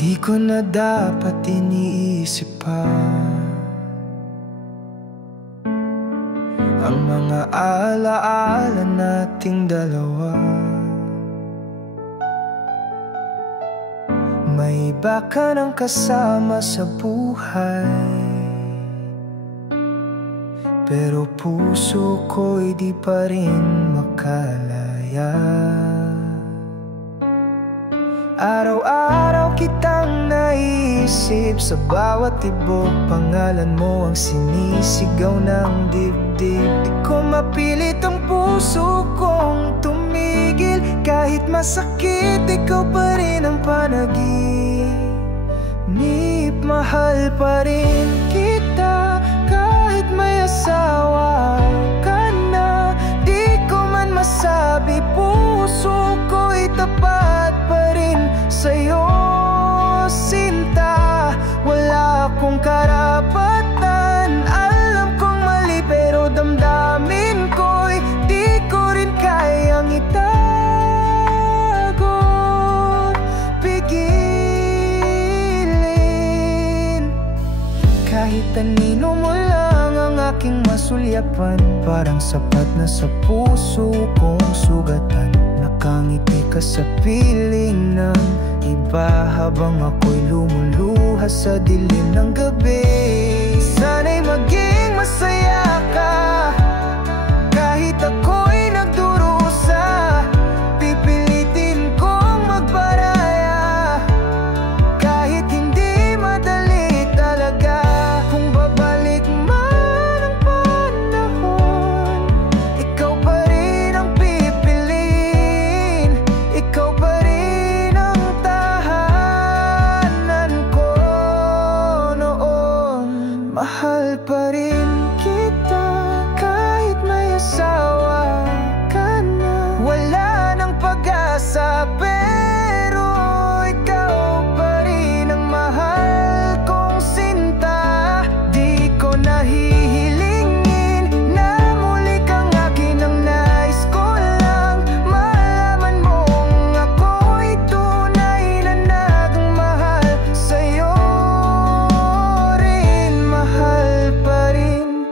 Di ko na dapat iniisip pa ang mga alaala nating dalawa. May iba ka nang kasama sa buhay, pero puso ko'y di pa rin makalaya. Araw-araw kitang naisip, sa bawat tibok pangalan mo ang sinisigaw ng dibdib. Di ko mapilit ang puso kong tumigil, kahit masakit ikaw pa rin ang panaginip. Mahal pa rin kita kahit may asawa ka na. Di ko man masabi, puso ko'y tapat pa rin sa'yo, sinta. Wala akong karapatan, alam kong mali, pero damdamin ko'y di ko rin kayang itago, pigilin. Kahit anino mo lang ang aking masulyapan, parang sapat na sa puso kong sugatan. Nakangiti ka sa piling ng iba, habang ako'y lumuluha sa dilim ng gabi. Sana'y maging masaya ka, kahit ako'y nagdurusa. Pipilitin kong magparaya, kahit hindi madali talaga. Kung babalik man ang panahon, ikaw pa rin ang pipiliin. Ikaw pa rin ang tahanan ko noon. Mahal pa rin kita kahit may asawa ka na. Wala nang pag-asa, pero ikaw pa rin ang mahal kong sinta. Di ko nahihilingin na muli kang akin, ang nais ko lang malaman mong ako'y tunay na nagmahal sa'yo rin. Mahal pa rin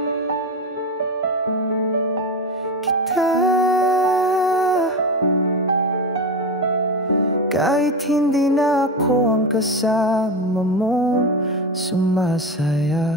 kita kahit hindi na ako ang kasama mo sumasaya.